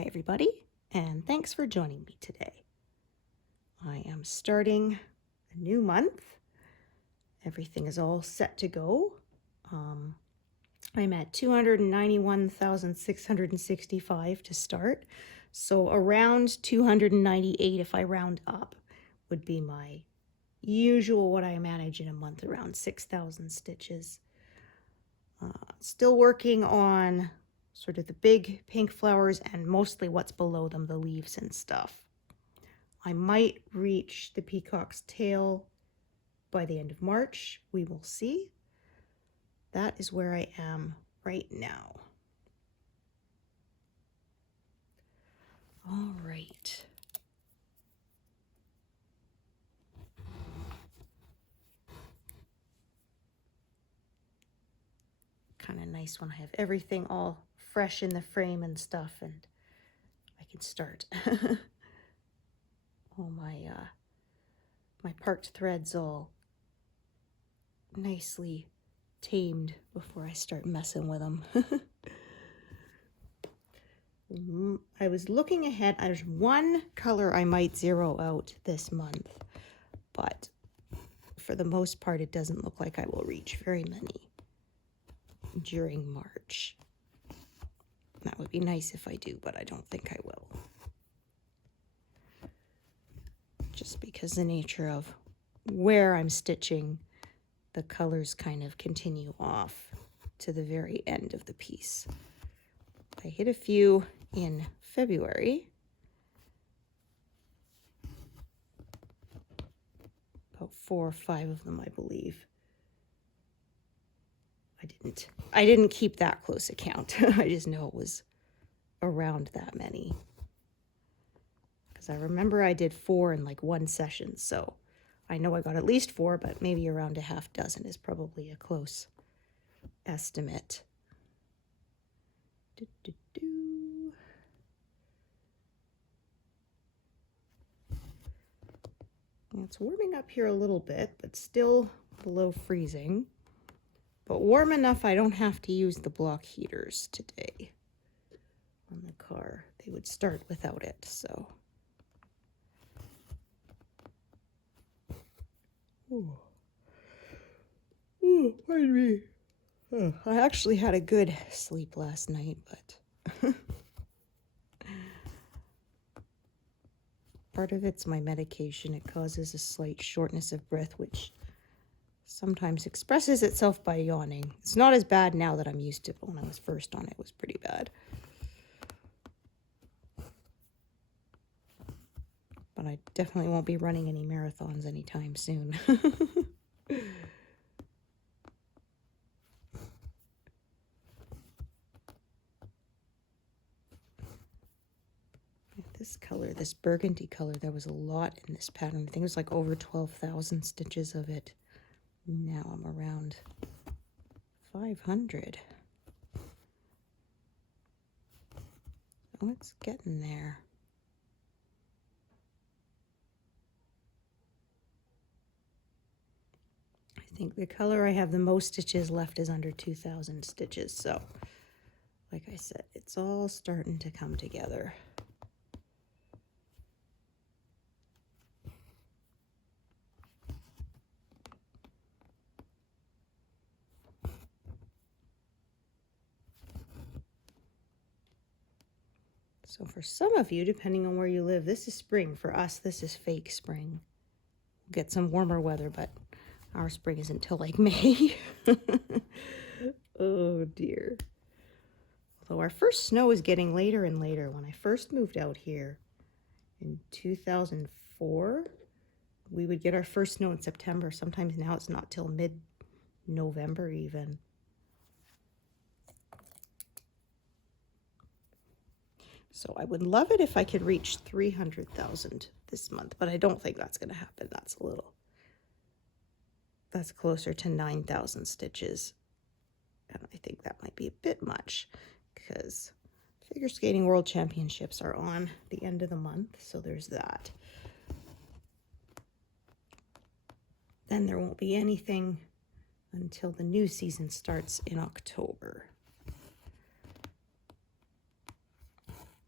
Hi everybody, and thanks for joining me today. I am starting a new month. Everything is all set to go. I'm at 291,665 to start, so around 298 if I round up would be my usual what I manage in a month, around 6,000 stitches. Still working on sort of the big pink flowers and mostly what's below them, the leaves and stuff. I might reach the peacock's tail by the end of March. We will see. That is where I am right now. All right. Kind of nice when I have everything all fresh in the frame and stuff, and I can start. All my parked threads all nicely tamed before I start messing with them. I was looking ahead. There's one color I might zero out this month, but for the most part, it doesn't look like I will reach very many during March. That would be nice if I do, but I don't think I will. Just because the nature of where I'm stitching, the colors kind of continue off to the very end of the piece. I hit a few in February. About 4 or 5 of them, I believe. I didn't keep that close a count. I just know it was around that many. Because I remember I did 4 in like one session, so I know I got at least 4, but maybe around a half dozen is probably a close estimate. It's warming up here a little bit, but still below freezing. But warm enough I don't have to use the block heaters today on the car. They would start without it, so. Ooh. Ooh, pardon me. Oh, I actually had a good sleep last night, but part of it's my medication. It causes a slight shortness of breath, which sometimes expresses itself by yawning. It's not as bad now that I'm used to it. When I was first on it, it was pretty bad. But I definitely won't be running any marathons anytime soon. This color, this burgundy color, there was a lot in this pattern. I think it was like over 12,000 stitches of it. Now I'm around 500. Oh, it's getting there. I think the color I have the most stitches left is under 2,000 stitches. So, like I said, it's all starting to come together. So for some of you, depending on where you live, this is spring. For us, this is fake spring. We'll get some warmer weather, but our spring isn't till like May. Oh dear. Although our first snow is getting later and later. When I first moved out here in 2004, we would get our first snow in September. Sometimes now it's not till mid-November even. So I would love it if I could reach 300,000 this month, but I don't think that's going to happen. That's closer to 9,000 stitches. And I think that might be a bit much because Figure Skating World Championships are on the end of the month. So there's that. Then there won't be anything until the new season starts in October.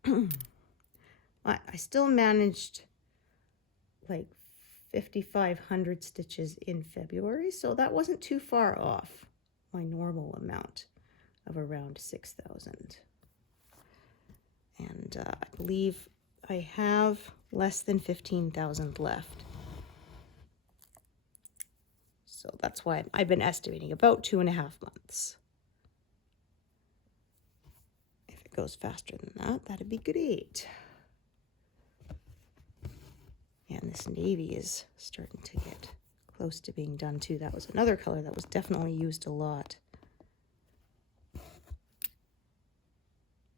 I still managed like 5,500 stitches in February, so that wasn't too far off my normal amount of around 6,000. And I believe I have less than 15,000 left. So that's why I've been estimating about 2.5 months. If it goes faster than that, that'd be great. And this navy is starting to get close to being done too. That was another color that was definitely used a lot.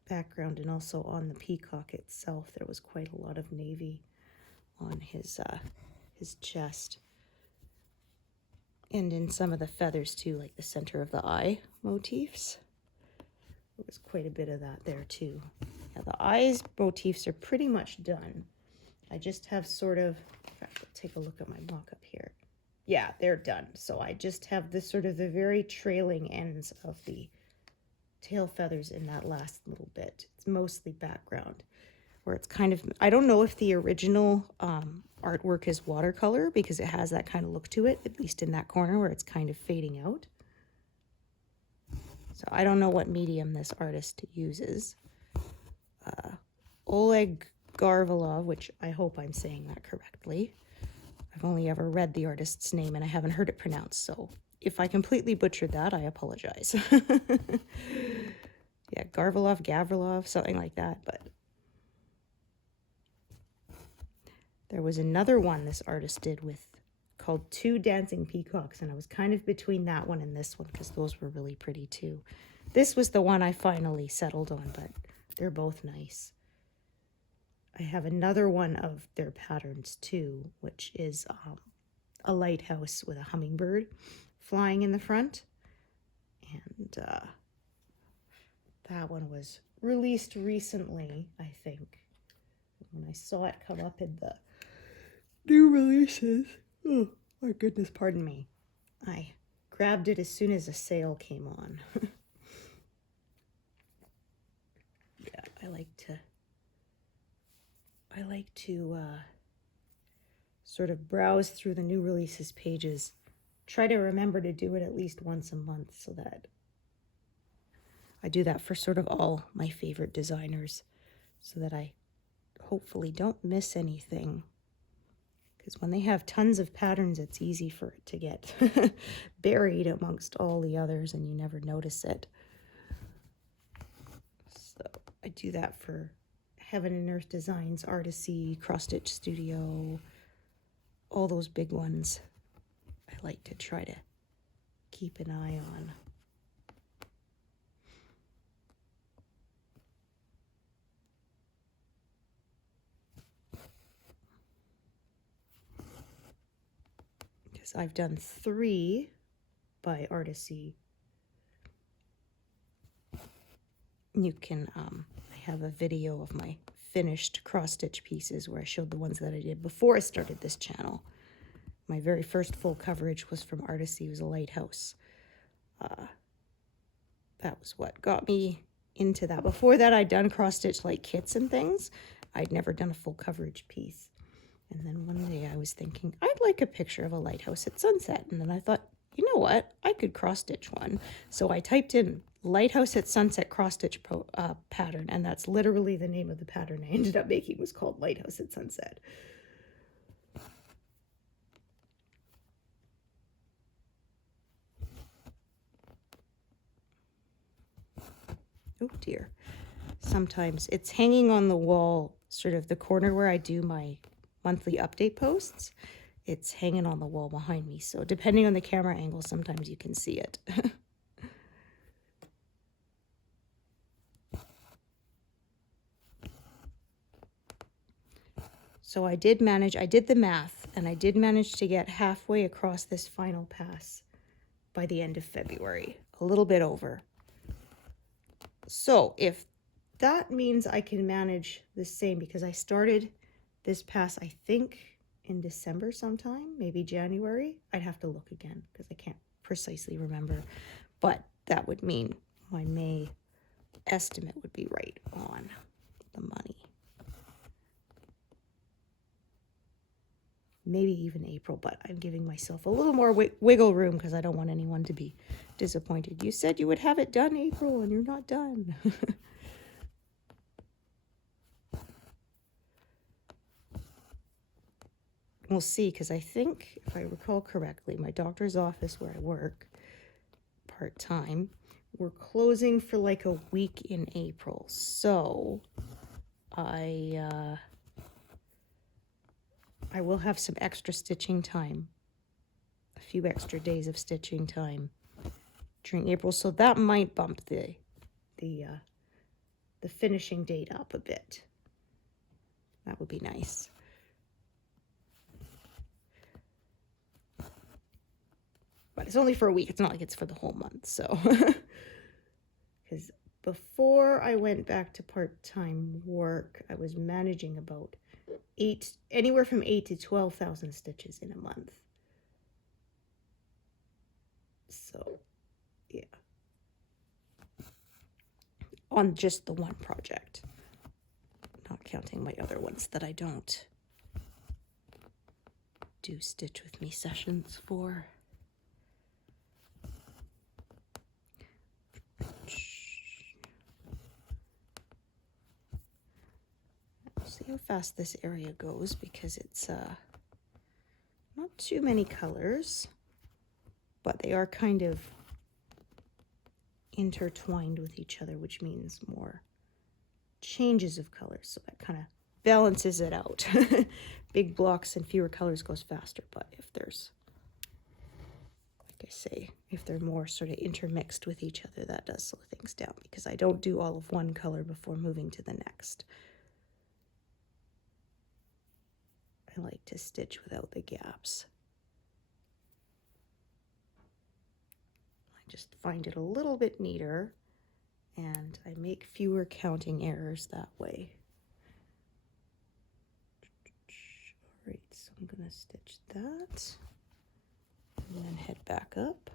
Background, and also on the peacock itself, there was quite a lot of navy on his chest. And in some of the feathers too, like the center of the eye motifs. There was quite a bit of that there too. Yeah, the eyes motifs are pretty much done. I just have sort of, in fact, I'll take a look at my mock-up here. Yeah, they're done. So I just have this sort of the very trailing ends of the tail feathers in that last little bit. It's mostly background, where it's kind of, I don't know if the original artwork is watercolor, because it has that kind of look to it, at least in that corner where it's kind of fading out. So I don't know what medium this artist uses. Oleg Garvilov, which I hope I'm saying that correctly. I've only ever read the artist's name and I haven't heard it pronounced, so if I completely butchered that, I apologize. Yeah, Gavrilov, something like that, but there was another one this artist did with called Two Dancing Peacocks, and I was kind of between that one and this one because those were really pretty too. This was the one I finally settled on, but they're both nice. I have another one of their patterns too, which is a lighthouse with a hummingbird flying in the front. And that one was released recently, I think. When I saw it come up in the new releases, oh my goodness, pardon me, I grabbed it as soon as a sale came on. Yeah, I like to sort of browse through the new releases pages, try to remember to do it at least once a month, so that I do that for sort of all my favorite designers, so that I hopefully don't miss anything. Because when they have tons of patterns, it's easy for it to get buried amongst all the others and you never notice it. So I do that for Heaven and Earth Designs, Artisy, Cross Stitch Studio, all those big ones. I like to try to keep an eye on. Because I've done 3 by Artisy. You can, I have a video of my finished cross-stitch pieces where I showed the ones that I did before I started this channel. My very first full coverage was from Artisy. It was a lighthouse. That was what got me into that. Before that, I'd done cross-stitch like kits and things. I'd never done a full coverage piece. And then one day I was thinking, I'd like a picture of a lighthouse at sunset. And then I thought, you know what? I could cross-stitch one. So I typed in lighthouse at sunset cross-stitch pattern, and that's literally the name of the pattern I ended up making, was called Lighthouse at Sunset. Oh dear. Sometimes it's hanging on the wall, sort of the corner where I do my monthly update posts. It's hanging on the wall behind me, so depending on the camera angle, sometimes you can see it. So I did the math, and I did manage to get halfway across this final pass by the end of February, a little bit over. So if that means I can manage the same, because I started this pass, I think, in December sometime, maybe January. I'd have to look again because I can't precisely remember, but that would mean my May estimate would be right on. the money. Maybe even April, but I'm giving myself a little more wiggle room because I don't want anyone to be disappointed. You said you would have it done April and you're not done. We'll see, because I think, if I recall correctly, my doctor's office where I work part-time, we're closing for like a week in April. So I will have some extra stitching time, a few extra days of stitching time during April. So that might bump the finishing date up a bit. That would be nice. But it's only for a week. It's not like it's for the whole month. So, because before I went back to part-time work, I was managing about anywhere from 8,000 to 12,000 stitches in a month. So, yeah. On just the one project. Not counting my other ones that I don't do stitch with me sessions for. See how fast this area goes, because it's not too many colors, but they are kind of intertwined with each other, which means more changes of colors, so that kind of balances it out. Big blocks and fewer colors goes faster, but if there's, like I say, if they're more sort of intermixed with each other, that does slow things down, because I don't do all of one color before moving to the next. I like to stitch without the gaps. I just find it a little bit neater, and I make fewer counting errors that way. All right, so I'm going to stitch that and then head back up.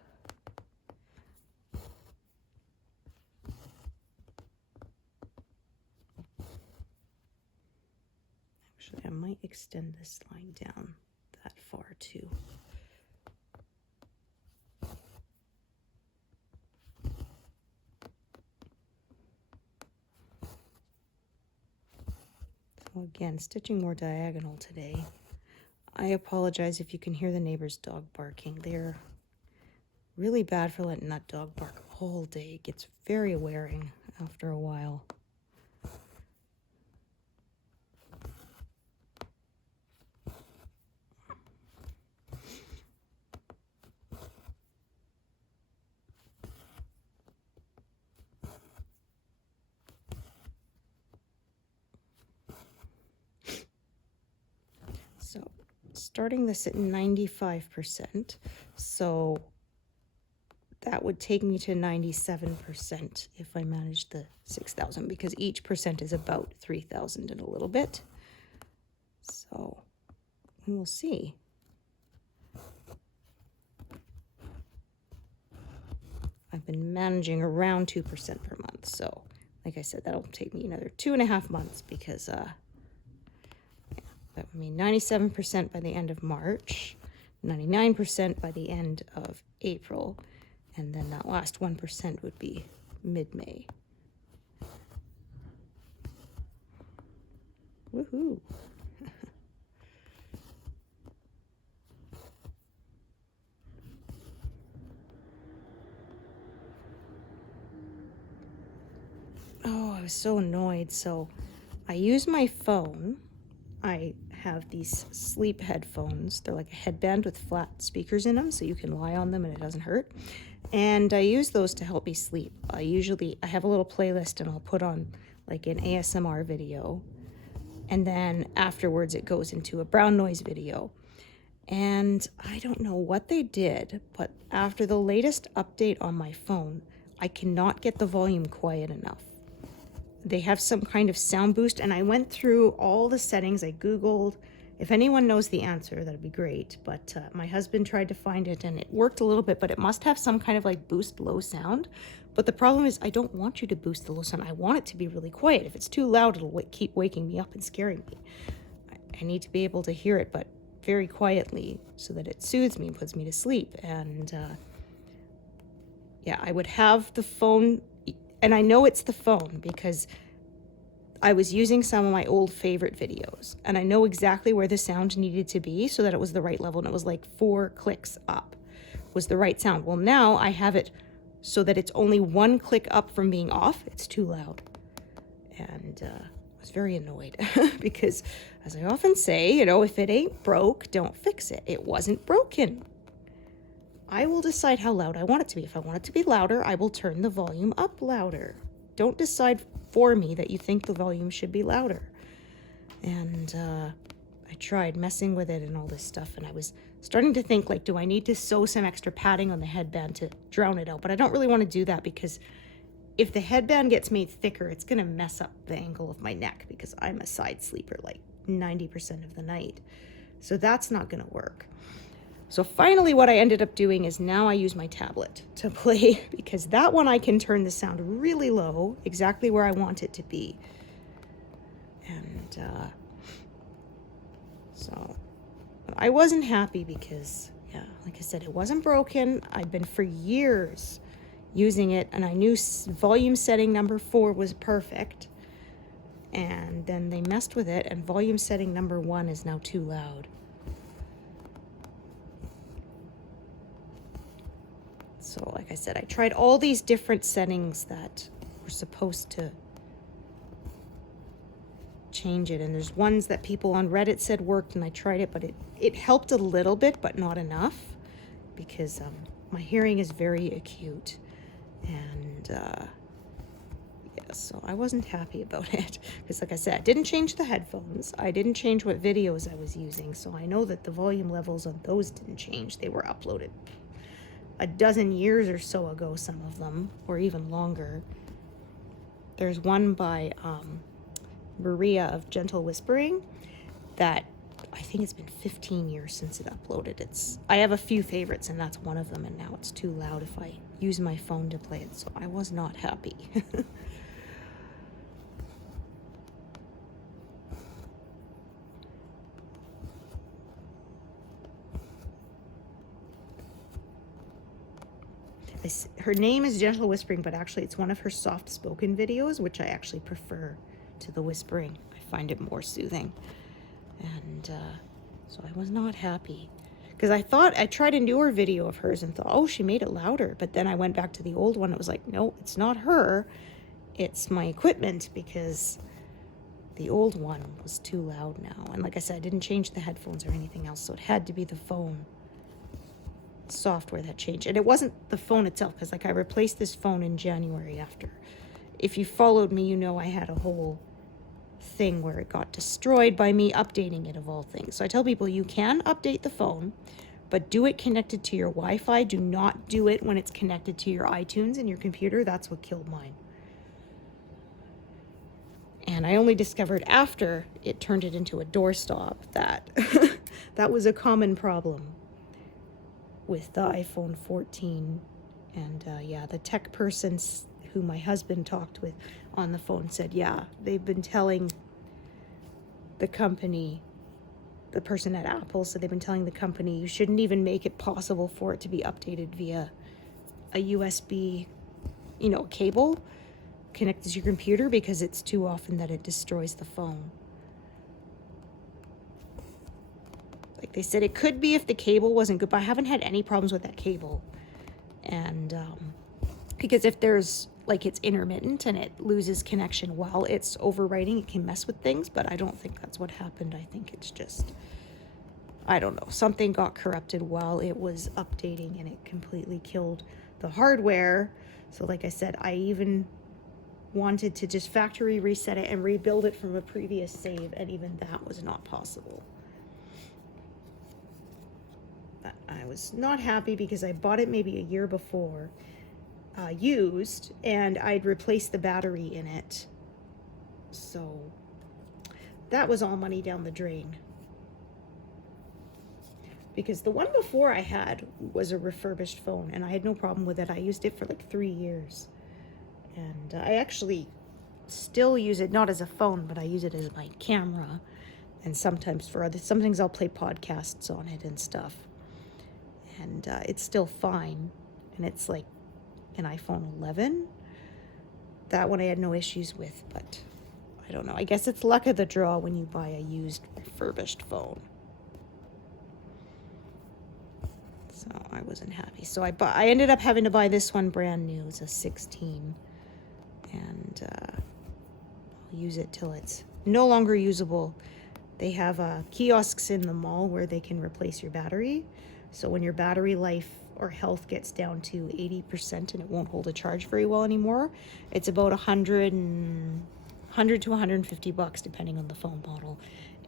Actually, I might extend this line down that far too. So again, stitching more diagonal today. I apologize if you can hear the neighbor's dog barking. They're really bad for letting that dog bark all day. It gets very wearing after a while. So starting this at 95%, so that would take me to 97% if I managed the 6,000, because each percent is about 3,000 and a little bit. So we will see. I've been managing around 2% per month, so like I said, that'll take me another 2.5 months, because that would mean 97% by the end of March, 99% by the end of April, and then that last 1% would be mid-May. Woohoo! Oh, I was so annoyed. So I use my phone. I have these sleep headphones. They're like a headband with flat speakers in them, so you can lie on them and it doesn't hurt. And I use those to help me sleep. I have a little playlist, and I'll put on like an ASMR video, and then afterwards it goes into a brown noise video. And I don't know what they did, but after the latest update on my phone, I cannot get the volume quiet enough. They have some kind of sound boost, and I went through all the settings. I Googled. If anyone knows the answer, that'd be great. But my husband tried to find it, and it worked a little bit, but it must have some kind of like boost low sound. But the problem is I don't want you to boost the low sound. I want it to be really quiet. If it's too loud, it'll keep waking me up and scaring me. I need to be able to hear it, but very quietly, so that it soothes me and puts me to sleep. And yeah, I would have the phone, and I know it's the phone because I was using some of my old favorite videos, and I know exactly where the sound needed to be so that it was the right level, and it was like 4 clicks up was the right sound. Well, now I have it so that it's only 1 click up from being off. It's too loud. And I was very annoyed because, as I often say, you know, if it ain't broke, don't fix it. It wasn't broken. I will decide how loud I want it to be. If I want it to be louder, I will turn the volume up louder. Don't decide for me that you think the volume should be louder. And I tried messing with it and all this stuff, and I was starting to think, like, do I need to sew some extra padding on the headband to drown it out? But I don't really want to do that, because if the headband gets made thicker, it's going to mess up the angle of my neck, because I'm a side sleeper like 90% of the night. So that's not going to work. So finally what I ended up doing is now I use my tablet to play, because that one I can turn the sound really low, exactly where I want it to be. And so I wasn't happy because, yeah, like I said, it wasn't broken. I'd been for years using it, and I knew volume setting number 4 was perfect. And then they messed with it, and volume setting number 1 is now too loud. So like I said, I tried all these different settings that were supposed to change it, and there's ones that people on Reddit said worked, and I tried it, but it helped a little bit, but not enough, because my hearing is very acute. And yeah, so I wasn't happy about it, because like I said, I didn't change the headphones, I didn't change what videos I was using, so I know that the volume levels on those didn't change. They were uploaded a dozen years or so ago, some of them, or even longer. There's one by Maria of Gentle Whispering that I think it's been 15 years since it uploaded. I have a few favorites, and that's one of them, and now it's too loud if I use my phone to play it, so I was not happy. Her name is Gentle Whispering, but actually it's one of her soft spoken videos, which I actually prefer to the whispering. I find it more soothing. And so I was not happy, because I tried a newer video of hers and thought, oh, she made it louder. But then I went back to the old one. It was like, no, it's not her. It's my equipment, because the old one was too loud now. And like I said, I didn't change the headphones or anything else, so it had to be the phone software that changed. And it wasn't the phone itself, because like I replaced this phone in January after. If you followed me, you know I had a whole thing where it got destroyed by me updating it, of all things. So I tell people, you can update the phone, but do it connected to your Wi-Fi. Do not do it when it's connected to your iTunes and your computer. That's what killed mine. And I only discovered after it turned it into a doorstop that that was a common problem with the iPhone 14. And yeah, the tech person who my husband talked with on the phone said, yeah, they've been telling the company, the person at Apple said they've been telling the company, you shouldn't even make it possible for it to be updated via a USB, cable connected to your computer, because it's too often that it destroys the phone. Like they said, it could be if the cable wasn't good, but I haven't had any problems with that cable. And because if there's, like, it's intermittent and it loses connection while it's overwriting, it can mess with things, but I don't think that's what happened. I think it's just, I don't know, something got corrupted while it was updating and it completely killed the hardware. So like I said, I even wanted to just factory reset it and rebuild it from a previous save, and even that was not possible. But I was not happy because I bought it maybe a year before, used, and I'd replaced the battery in it. So that was all money down the drain. Because the one before I had was a refurbished phone, and I had no problem with it. I used it for like 3 years. And I actually still use it, not as a phone, but I use it as my camera. And sometimes for other, some things I'll play podcasts on it and stuff. And it's still fine. And it's like an iPhone 11. That one I had no issues with, but I don't know. I guess it's luck of the draw when you buy a used refurbished phone. So I wasn't happy. So I ended up having to buy this one brand new. It's a 16. And I'll use it till it's no longer usable. They have kiosks in the mall where they can replace your battery. So when your battery life or health gets down to 80% and it won't hold a charge very well anymore, it's about $100 to $150 depending on the phone model,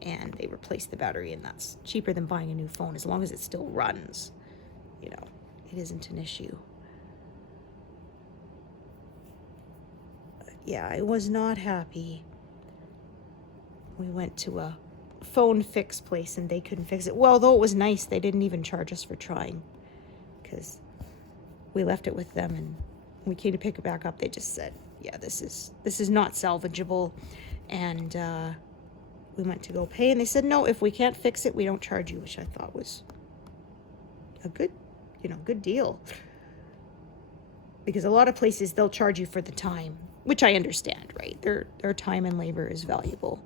and they replace the battery, and that's cheaper than buying a new phone as long as it still runs. You know, it isn't an issue. But yeah, I was not happy. We went to a phone fix place and they couldn't fix it. Well, though it was nice, they didn't even charge us for trying, because we left it with them, and when we came to pick it back up, they just said, yeah, this is not salvageable. And we went to go pay, and they said, no, if we can't fix it, we don't charge you, which I thought was a good deal. Because a lot of places, they'll charge you for the time, which I understand, right? Their time and labor is valuable.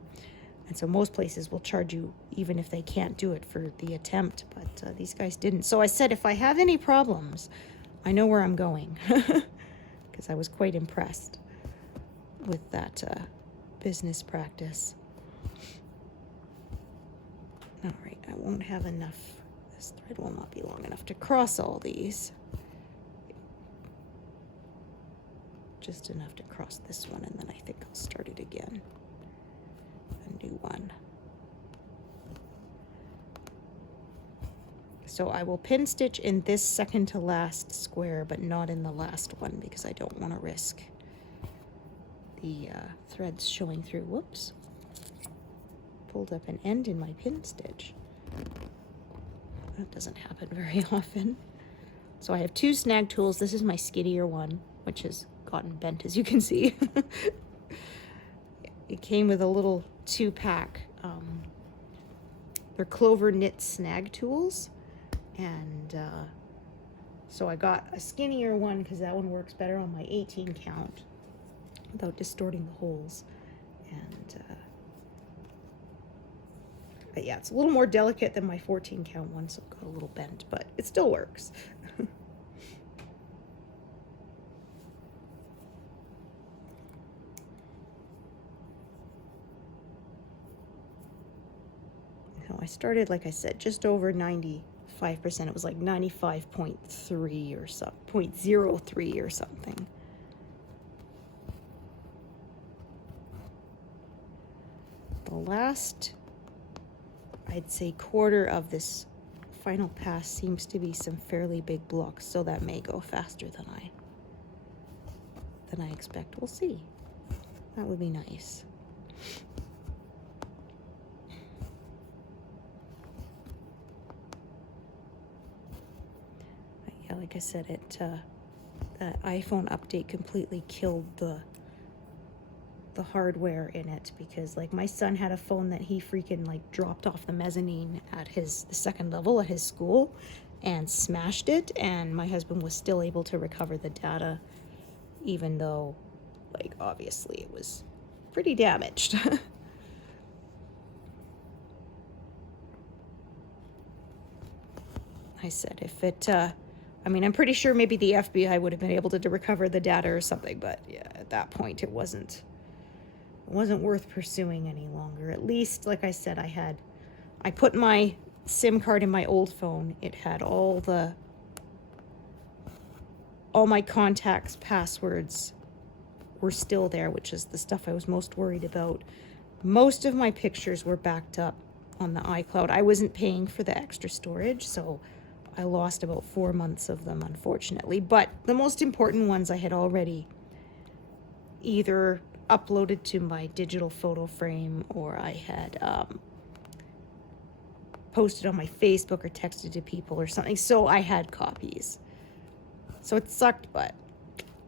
And so most places will charge you even if they can't do it for the attempt, but these guys didn't. So I said, if I have any problems, I know where I'm going, because I was quite impressed with that business practice. All right, I won't have enough. This thread will not be long enough to cross all these. Just enough to cross this one, and then I think I'll start it again. A new one. So I will pin stitch in this second to last square, but not in the last one, because I don't want to risk the threads showing through. Whoops. Pulled up an end in my pin stitch. That doesn't happen very often. So I have two snag tools. This is my skinnier one, which has gotten bent, as you can see. It came with a little 2-pack. They're Clover Knit snag tools. And so I got a skinnier one because that one works better on my 18 count without distorting the holes. And but yeah, it's a little more delicate than my 14 count one, so it got a little bent, but it still works. So I started, like I said, just over 95%. It was like 95.3 or something, 0.03 or something. The last, I'd say, quarter of this final pass seems to be some fairly big blocks, so that may go faster than I expect. We'll see. That would be nice. But yeah, like I said, that iPhone update completely killed the hardware in it, because like my son had a phone that he freaking like dropped off the mezzanine at the second level at his school and smashed it, and my husband was still able to recover the data, even though like obviously it was pretty damaged. I said, if it I mean, I'm pretty sure maybe the FBI would have been able to recover the data or something, but yeah, at that point it wasn't worth pursuing any longer. At least, like I said, I put my SIM card in my old phone. It had all my contacts, passwords were still there, which is the stuff I was most worried about. Most of my pictures were backed up on the iCloud. I wasn't paying for the extra storage, so I lost about 4 months of them, unfortunately. But the most important ones I had already either uploaded to my digital photo frame, or I had posted on my Facebook or texted to people or something, so I had copies. So it sucked, but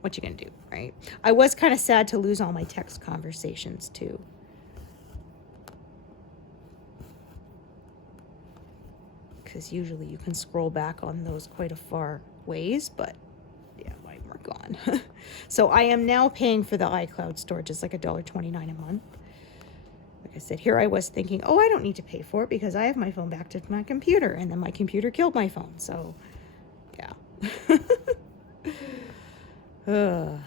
what you gonna do, right? I was kind of sad to lose all my text conversations too. Because usually you can scroll back on those quite a far ways, but yeah, mine were gone. So I am now paying for the iCloud storage. It's like $1.29 a month. Like I said, here I was thinking, oh, I don't need to pay for it because I have my phone backed to my computer, and then my computer killed my phone. So, yeah. Oh,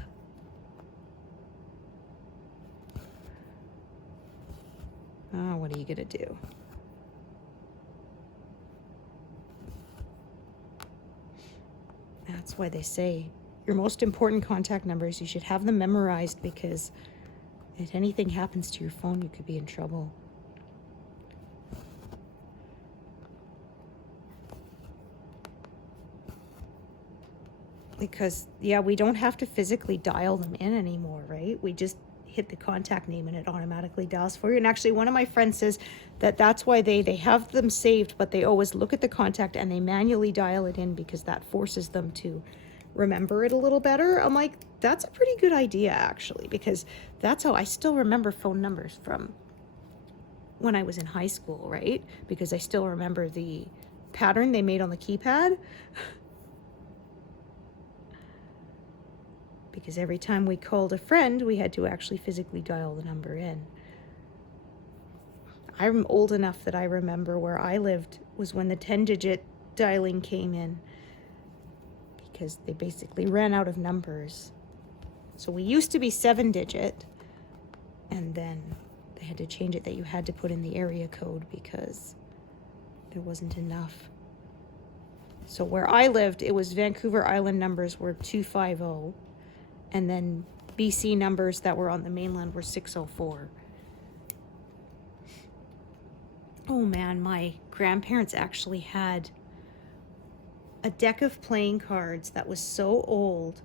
what are you gonna do? That's why they say your most important contact numbers, you should have them memorized, because if anything happens to your phone, you could be in trouble. Because, yeah, we don't have to physically dial them in anymore, right? We just hit the contact name and it automatically dials for you. And actually, one of my friends says that that's why they have them saved, but they always look at the contact and they manually dial it in, because that forces them to remember it a little better. I'm like, that's a pretty good idea, actually, because that's how I still remember phone numbers from when I was in high school, right? Because I still remember the pattern they made on the keypad. Because every time we called a friend, we had to actually physically dial the number in. I'm old enough that I remember where I lived was when the 10-digit dialing came in, because they basically ran out of numbers. So we used to be 7-digit, and then they had to change it that you had to put in the area code because there wasn't enough. So where I lived, it was Vancouver Island numbers were 250, and then BC numbers that were on the mainland were 604. Oh man, my grandparents actually had a deck of playing cards that was so old,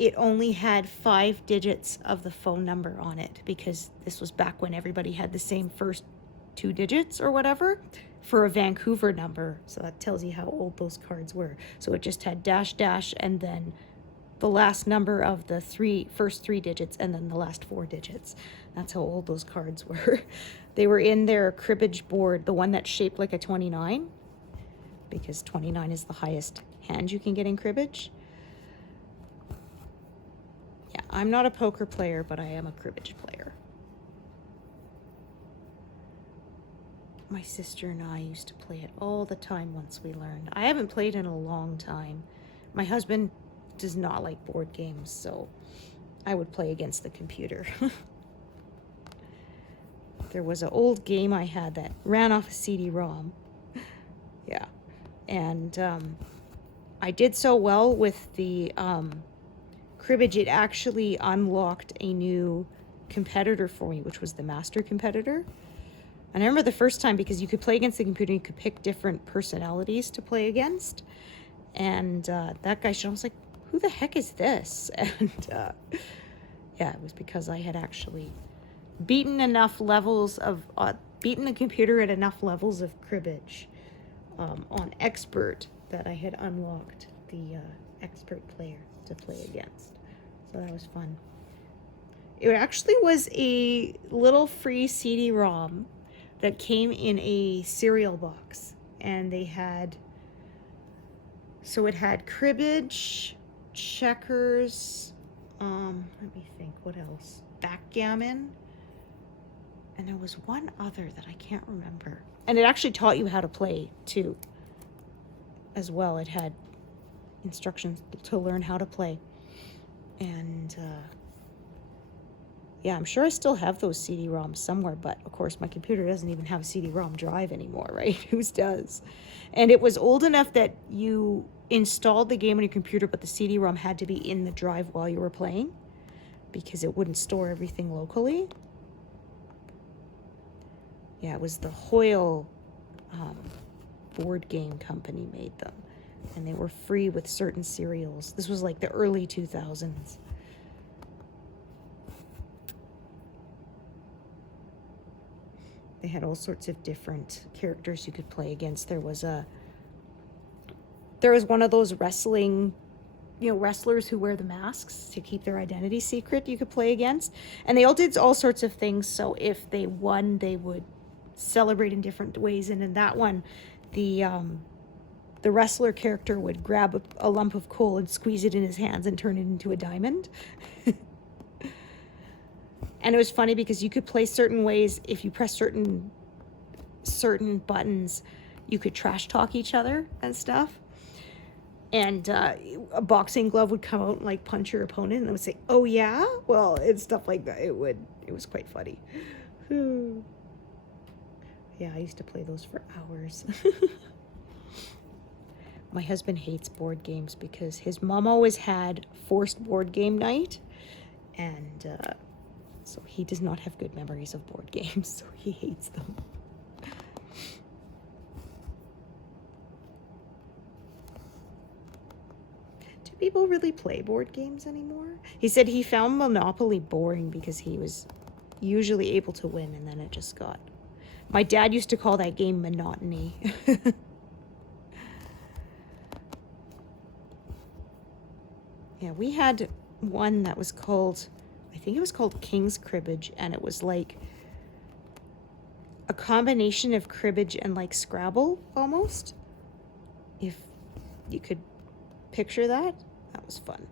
it only had 5 digits of the phone number on it, because this was back when everybody had the same first 2 digits or whatever for a Vancouver number. So that tells you how old those cards were. So it just had dash dash and then the last number of the first three digits and then the last 4 digits. That's how old those cards were. They were in their cribbage board, the one that's shaped like a 29, because 29 is the highest hand you can get in cribbage. Yeah, I'm not a poker player, but I am a cribbage player. My sister and I used to play it all the time once we learned. I haven't played in a long time. My husband does not like board games, so I would play against the computer. There was an old game I had that ran off a CD-ROM. Yeah. And I did so well with the cribbage, it actually unlocked a new competitor for me, which was the master competitor. And I remember the first time, because you could play against the computer, you could pick different personalities to play against. And that guy, I was like, who the heck is this? And yeah, it was because I had actually beaten enough levels of, beaten the computer at enough levels of cribbage on expert that I had unlocked the expert player to play against. So that was fun. It actually was a little free CD-ROM that came in a cereal box, and they had, so it had cribbage, checkers, let me think, what else? Backgammon, and there was one other that I can't remember. And it actually taught you how to play too, as well. It had instructions to learn how to play. And yeah, I'm sure I still have those CD-ROMs somewhere, but of course my computer doesn't even have a CD-ROM drive anymore, right? Whose does? And it was old enough that you installed the game on your computer, but the CD-ROM had to be in the drive while you were playing, because it wouldn't store everything locally. Yeah, it was the Hoyle board game company made them, and they were free with certain cereals. This was like the early 2000s. They had all sorts of different characters you could play against. There was one of those wrestling wrestlers who wear the masks to keep their identity secret you could play against. And they all did all sorts of things. So if they won, they would celebrate in different ways. And in that one, the wrestler character would grab a lump of coal and squeeze it in his hands and turn it into a diamond. And it was funny because you could play certain ways. If you press certain buttons, you could trash talk each other and stuff. And a boxing glove would come out and like punch your opponent, and it would say, "Oh yeah," well, and stuff like that. It was quite funny. Yeah, I used to play those for hours. My husband hates board games because his mom always had forced board game night, and so he does not have good memories of board games, so he hates them. Do people really play board games anymore? He said he found Monopoly boring because he was usually able to win, and then it just got... My dad used to call that game monotony. Yeah, we had one that was called, I think it was called King's Cribbage, and it was like a combination of cribbage and like Scrabble almost. If you could picture that, that was fun.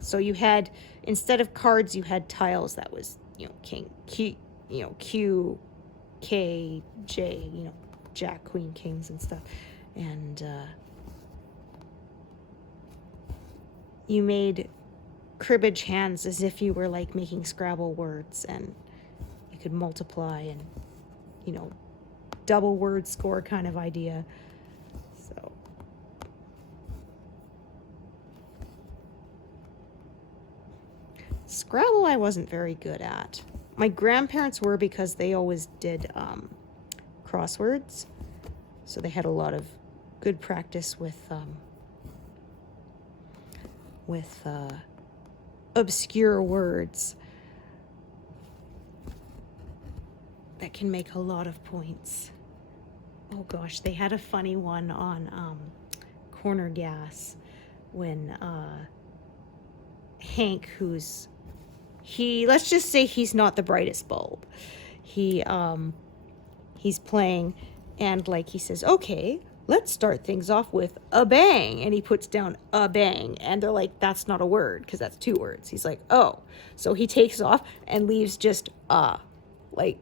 So you had, instead of cards, you had tiles that was, King, Q, Q, K, J, Jack, Queen, Kings and stuff. And you made cribbage hands as if you were like making Scrabble words, and you could multiply and, double word score kind of idea. So Scrabble I wasn't very good at. My grandparents were, because they always did crosswords, so they had a lot of good practice with obscure words that can make a lot of points. Oh gosh, they had a funny one on corner gas when Hank, let's just say he's not the brightest bulb. He's playing, and like he says, "Okay, let's start things off with a bang," and he puts down a bang, and they're like, "That's not a word because that's two words." He's like, "Oh," so he takes off and leaves just like,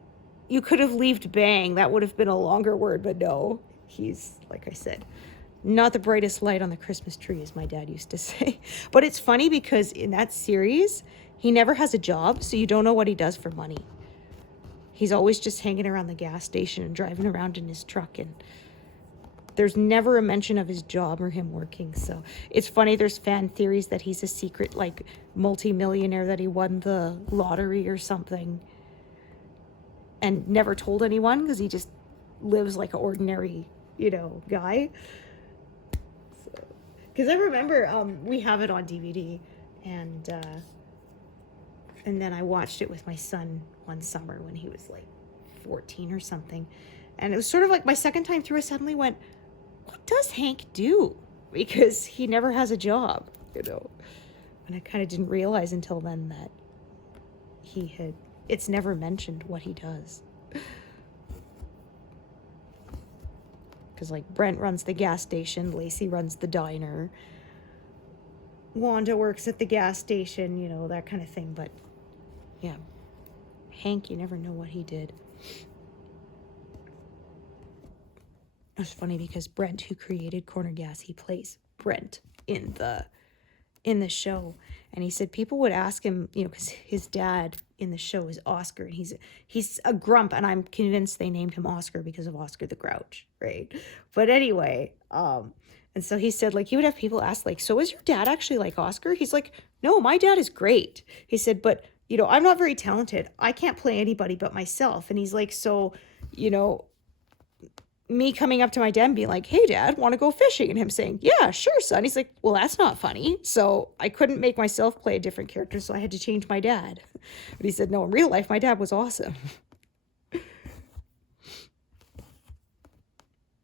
you could have left bang, that would have been a longer word, but no, he's, like I said, not the brightest light on the Christmas tree, as my dad used to say. But it's funny because in that series, he never has a job, so you don't know what he does for money. He's always just hanging around the gas station and driving around in his truck, and there's never a mention of his job or him working. So it's funny, there's fan theories that he's a secret, like, multi-millionaire, that he won the lottery or something and never told anyone because he just lives like an ordinary, guy. Because I remember we have it on DVD, and then I watched it with my son one summer when he was like 14 or something. And it was sort of like my second time through, I suddenly went, what does Hank do? Because he never has a job, And I kind of didn't realize until then that it's never mentioned what he does. Because like Brent runs the gas station, Lacey runs the diner, Wanda works at the gas station, that kind of thing. But yeah, Hank, you never know what he did. It's funny because Brent, who created Corner Gas, he plays Brent in the show, and he said people would ask him, because his dad in the show is Oscar, and he's a grump, and I'm convinced they named him Oscar because of Oscar the Grouch, right? But anyway, and so he said, like, he would have people ask, like, so is your dad actually like Oscar? He's like, no, my dad is great. He said, but I'm not very talented. I can't play anybody but myself. And he's like, so me coming up to my dad and being like, hey, Dad, want to go fishing? And him saying, yeah, sure, son. He's like, well, that's not funny. So I couldn't make myself play a different character, so I had to change my dad. But he said, no, in real life, my dad was awesome.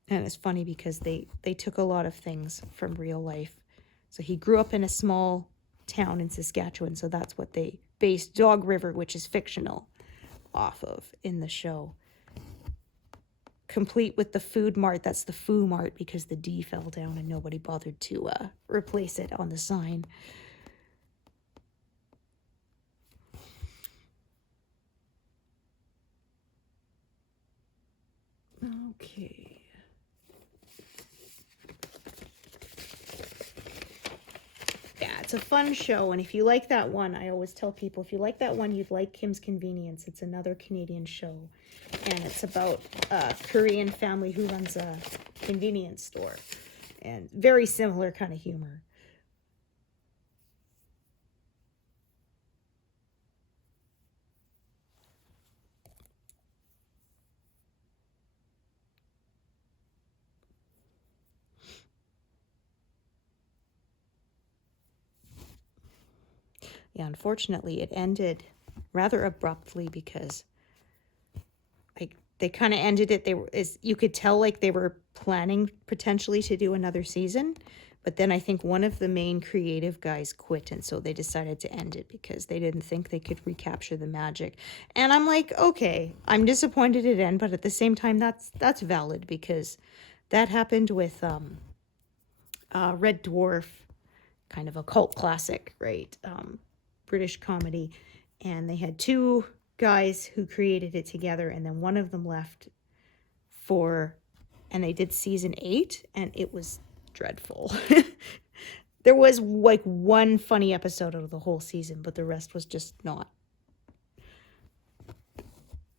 And it's funny because they took a lot of things from real life So he grew up in a small town in Saskatchewan, so that's what they based Dog River, which is fictional, off of in the show. Complete with the food mart. That's the Foo Mart because the D fell down and nobody bothered to replace it on the sign. Okay. Yeah, it's a fun show, and if you like that one, I always tell people, if you like that one, you'd like Kim's Convenience. It's another Canadian show, and it's about a Korean family who runs a convenience store, and very similar kind of humor. Yeah, unfortunately, it ended rather abruptly because they kind of ended it. You could tell like they were planning potentially to do another season, but then I think one of the main creative guys quit, and so they decided to end it because they didn't think they could recapture the magic. And I'm like, okay, I'm disappointed it ended, but at the same time, that's valid because that happened with Red Dwarf, kind of a cult classic, right? British comedy, and they had two guys who created it together, and then one of them left and they did season 8, and it was dreadful. There was like one funny episode out of the whole season, but the rest was just not.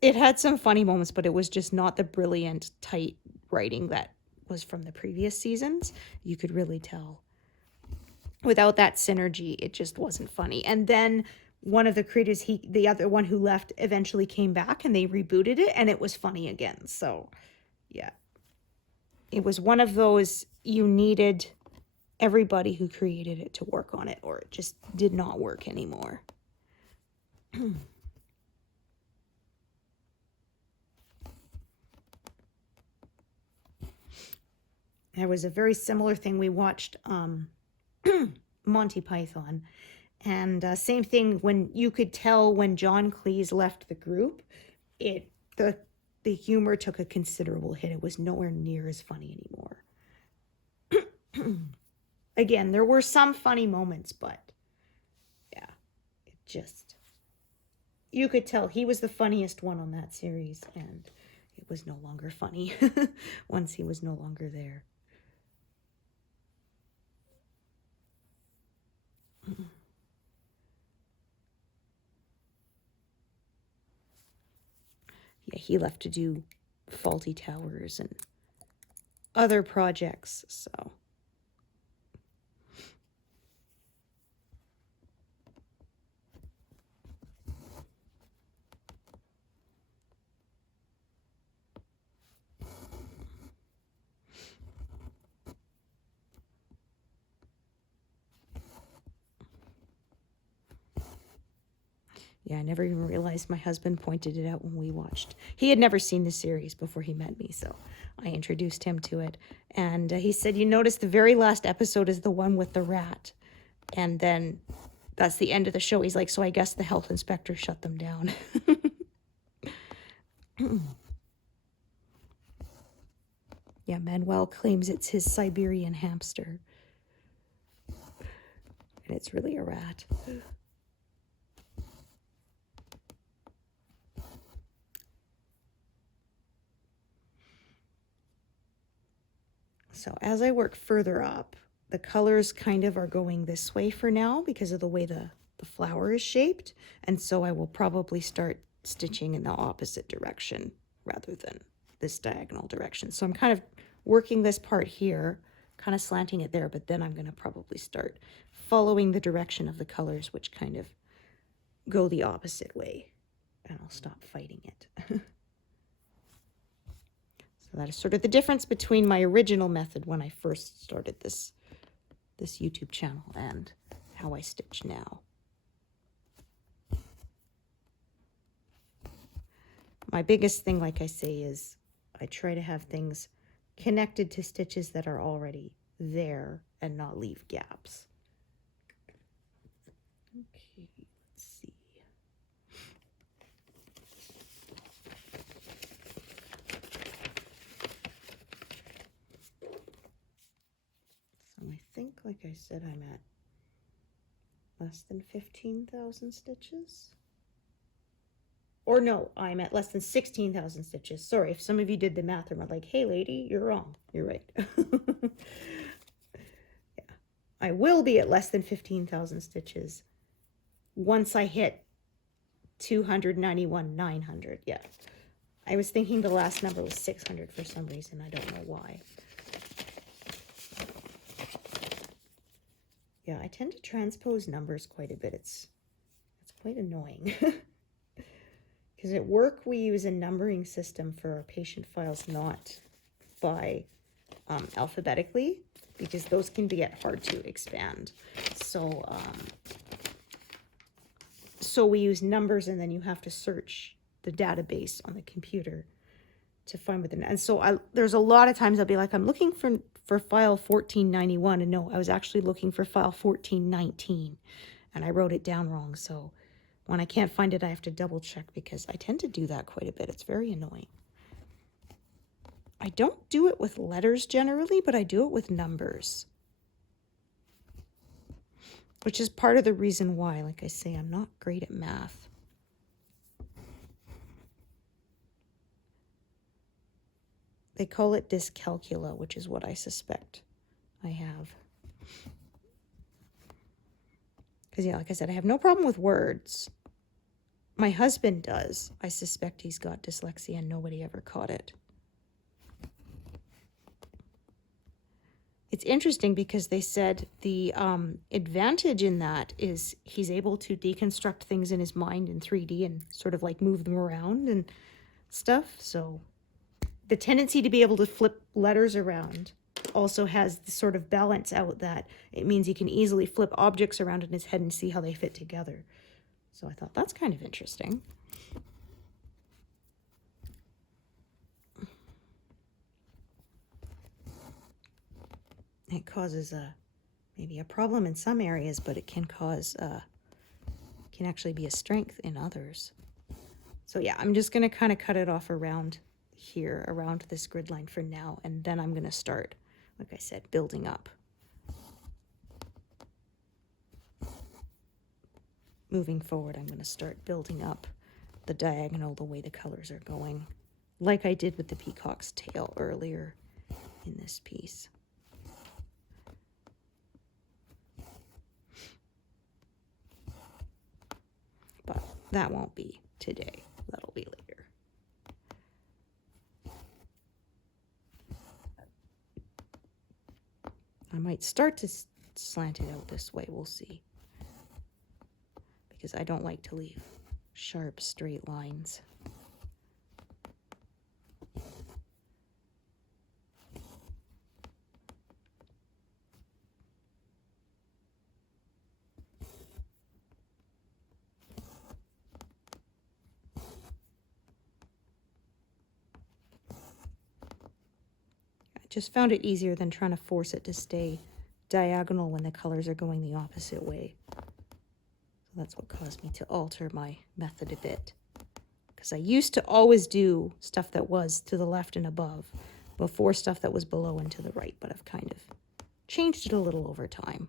It had some funny moments, but it was just not the brilliant, tight writing that was from the previous seasons. You could really tell. Without that synergy, it just wasn't funny. And then one of the creators, the other one who left, eventually came back and they rebooted it and it was funny again. So, yeah. It was one of those, you needed everybody who created it to work on it, or it just did not work anymore. There was a very similar thing we watched, Monty Python, and same thing, when you could tell when John Cleese left the group, the humor took a considerable hit. It was nowhere near as funny anymore. Again, there were some funny moments, but yeah, it just, you could tell he was the funniest one on that series, and it was no longer funny once he was no longer there. Yeah, he left to do Faulty Towers and other projects, so. Yeah, I never even realized my husband pointed it out when we watched. He had never seen the series before he met me, so I introduced him to it. And he said, you notice the very last episode is the one with the rat. And then that's the end of the show. He's like, so I guess the health inspector shut them down. Yeah, Manuel claims it's his Siberian hamster. And it's really a rat. So as I work further up, the colors kind of are going this way for now because of the way the flower is shaped. And so I will probably start stitching in the opposite direction rather than this diagonal direction. So I'm kind of working this part here, kind of slanting it there, but then I'm going to probably start following the direction of the colors, which kind of go the opposite way, and I'll stop fighting it. So that is sort of the difference between my original method when I first started this YouTube channel and how I stitch now. My biggest thing, like I say, is I try to have things connected to stitches that are already there and not leave gaps. Okay, let's see. So I think, like I said, I'm at less than 15,000 stitches. Or no, I'm at less than 16,000 stitches. Sorry, if some of you did the math and were like, hey lady, you're wrong. You're right. Yeah. I will be at less than 15,000 stitches once I hit 291,900. Yeah. I was thinking the last number was 600 for some reason. I don't know why. Yeah, I tend to transpose numbers quite a bit. It's quite annoying. Because at work, we use a numbering system for our patient files, not by alphabetically, because those can get hard to expand. So, so we use numbers, and then you have to search the database on the computer to find what the, and so there's a lot of times I'll be like, I'm looking for file 1491, and no, I was actually looking for file 1419, and I wrote it down wrong. So when I can't find it, I have to double check, because I tend to do that quite a bit. It's very annoying. I don't do it with letters generally, but I do it with numbers, which is part of the reason why, like I say, I'm not great at math. They call it dyscalculia, which is what I suspect I have. Because, yeah, like I said, I have no problem with words. My husband does. I suspect he's got dyslexia and nobody ever caught it. It's interesting because they said the advantage in that is he's able to deconstruct things in his mind in 3D and sort of like move them around and stuff. So the tendency to be able to flip letters around also has the sort of balance out that it means he can easily flip objects around in his head and see how they fit together. So I thought that's kind of interesting. It causes maybe a problem in some areas, but it can cause can actually be a strength in others. So yeah, I'm just going to kind of cut it off around here, around this grid line for now, and then I'm going to start, like I said, building up. Moving forward, I'm going to start building up the diagonal the way the colors are going, like I did with the peacock's tail earlier in this piece. But that won't be today. That'll be later. I might start to slant it out this way. We'll see. Because I don't like to leave sharp, straight lines. Just found it easier than trying to force it to stay diagonal when the colors are going the opposite way. So that's what caused me to alter my method a bit. Because I used to always do stuff that was to the left and above before stuff that was below and to the right, but I've kind of changed it a little over time.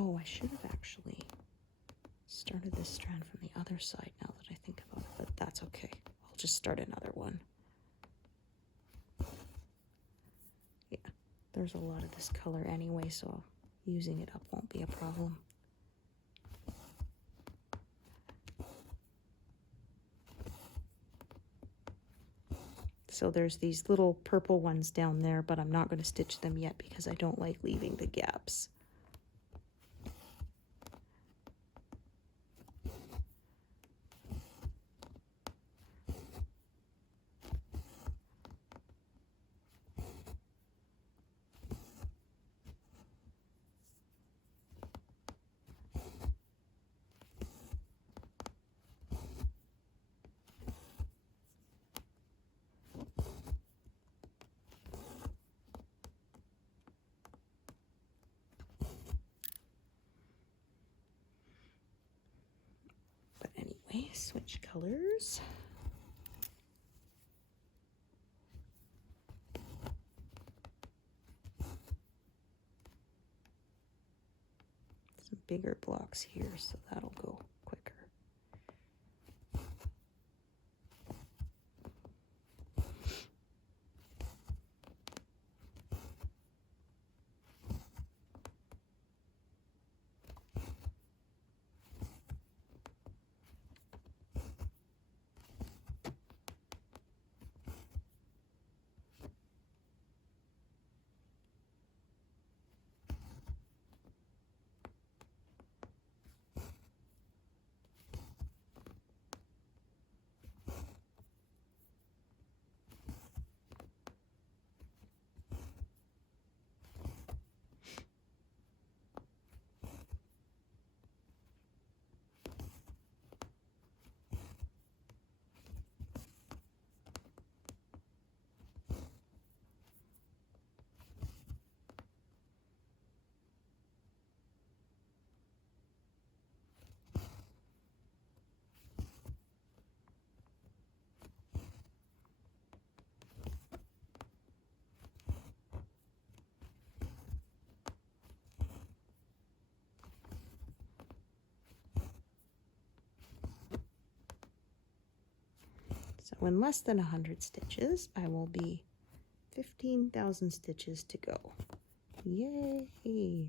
Oh, I should have actually started this strand from the other side now that I think about it, but that's okay. I'll just start another one. Yeah, there's a lot of this color anyway, so using it up won't be a problem. So there's these little purple ones down there, but I'm not going to stitch them yet because I don't like leaving the gaps. Okay, switch colors. Some bigger blocks here, so that'll go quicker. So in less than 100 stitches, I will be 15,000 stitches to go. Yay!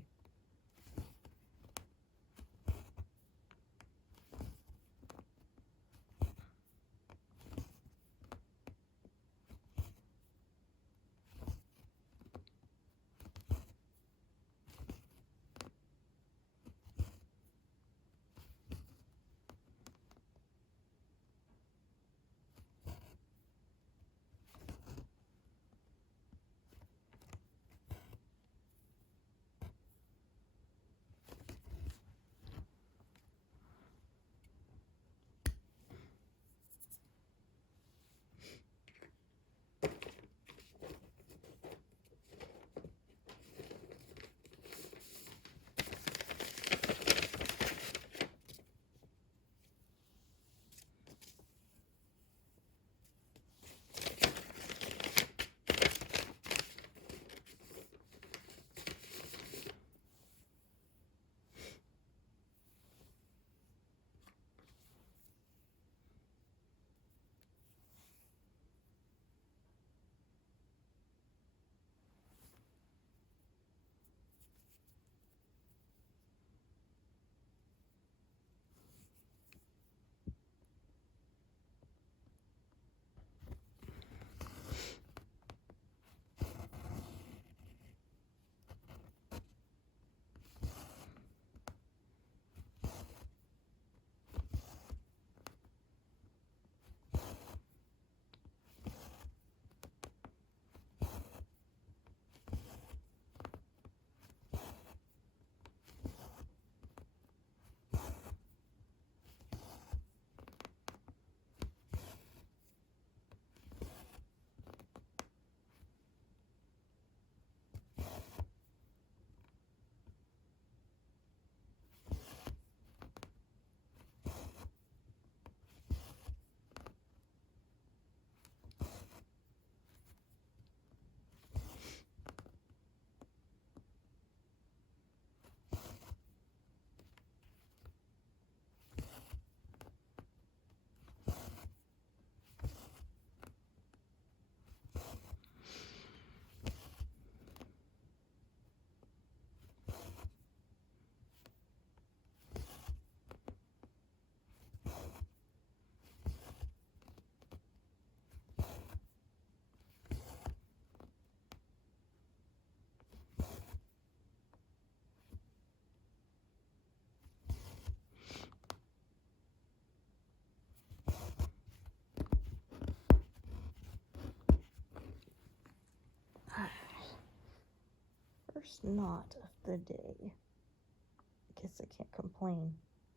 First knot of the day. I guess I can't complain.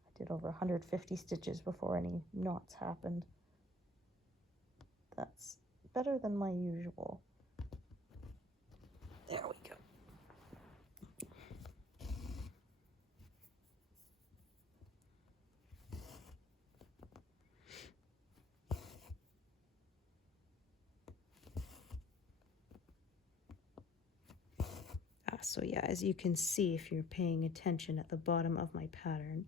I did over 150 stitches before any knots happened. That's better than my usual. There we go. So yeah, as you can see, if you're paying attention at the bottom of my pattern,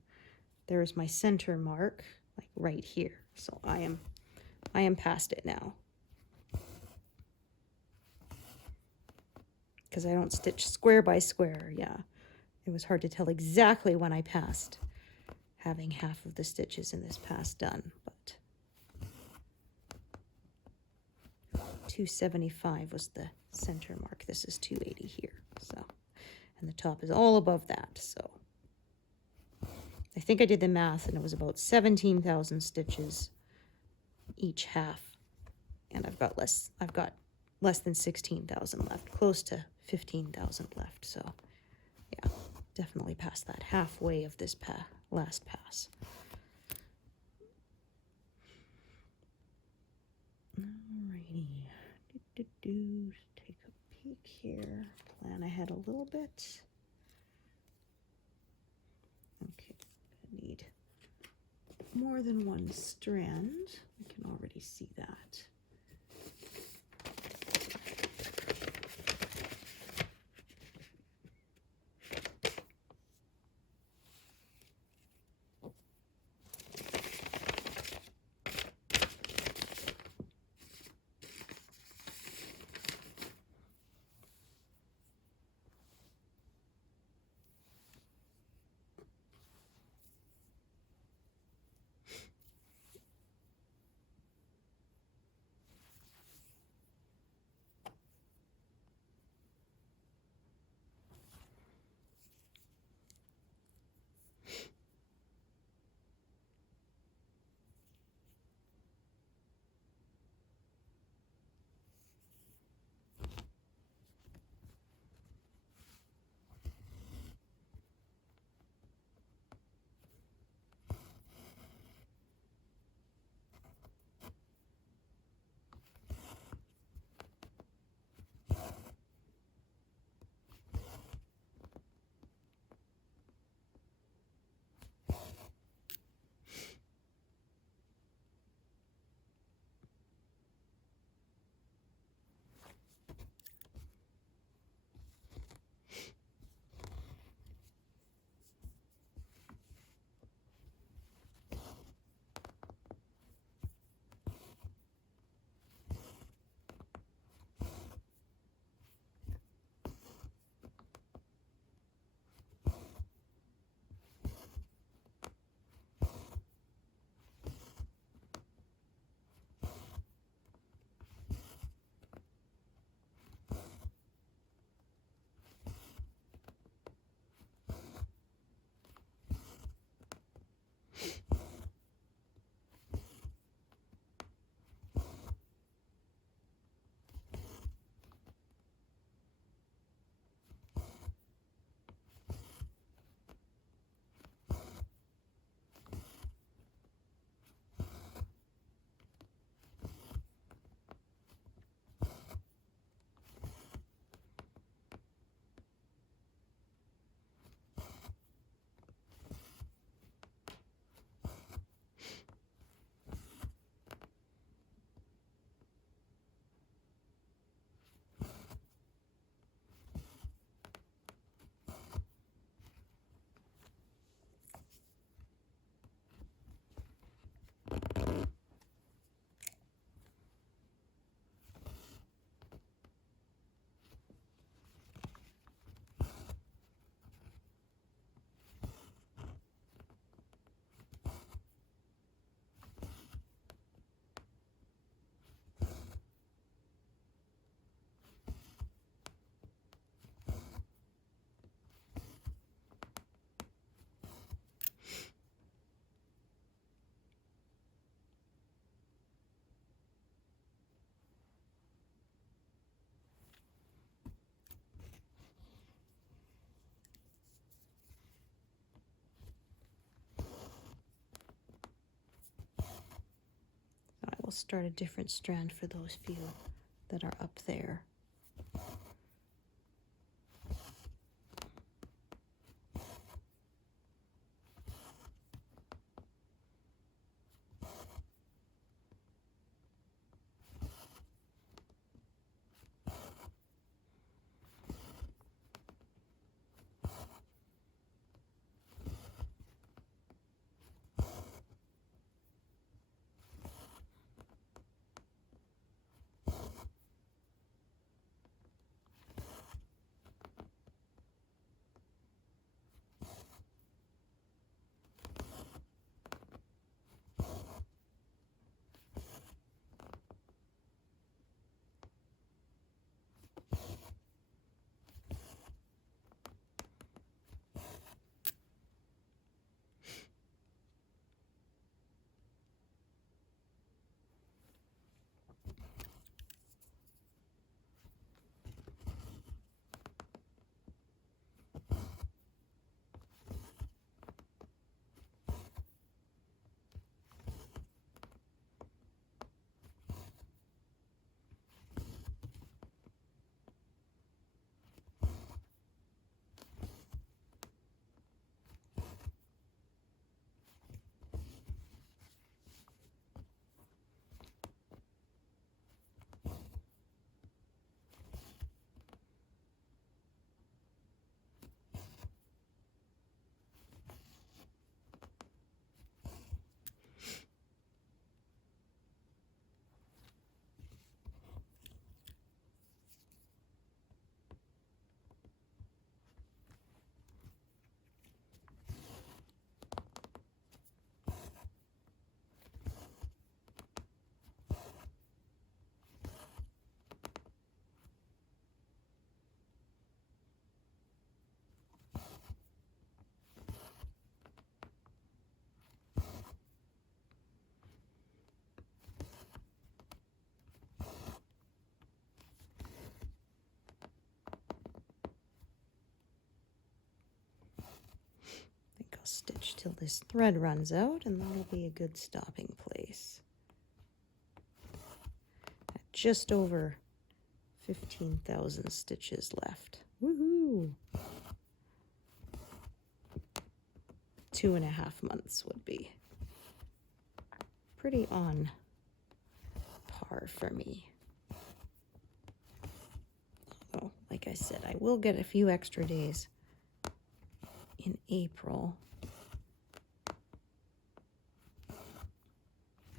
there is my center mark, like right here. So I am past it now. Because I don't stitch square by square, yeah. It was hard to tell exactly when I passed having half of the stitches in this pass done, but 275 was the center mark. This is 280 here, so, and the top is all above that, so I think I did the math and it was about 17,000 stitches each half, and I've got less than 16,000 left, close to 15,000 left, so yeah, definitely past that halfway of this last pass. Alrighty, take a peek here, plan ahead a little bit. Okay, I need more than one strand. We can already see that. I will start a different strand for those few that are up there. till this thread runs out, and that'll be a good stopping place. At just over 15,000 stitches left. Woohoo! 2.5 months would be pretty on par for me. Although, like I said, I will get a few extra days in April.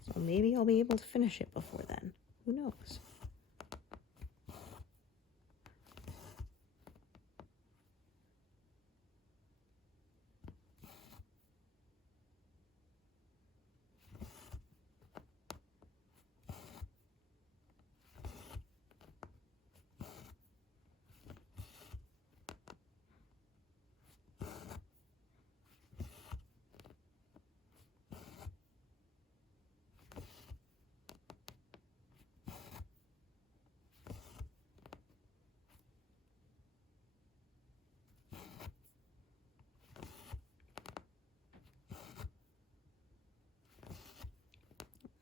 So maybe I'll be able to finish it before then. Who knows?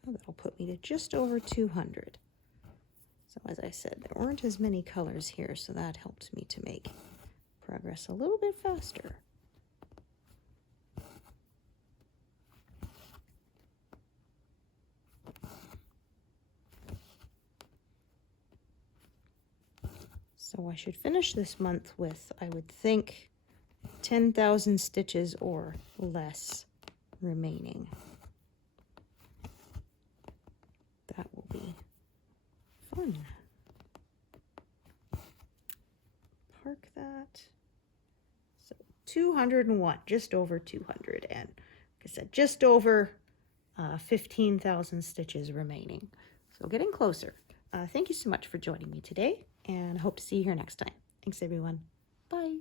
That'll put me to just over 200. So as I said, there weren't as many colors here, so that helped me to make progress a little bit faster. So I should finish this month with, I would think, 10,000 stitches or less remaining. That will be fun. Park that. So 201, just over 200, and like I said, just over 15,000 stitches remaining. So getting closer. Thank you so much for joining me today, and I hope to see you here next time. Thanks, everyone. Bye.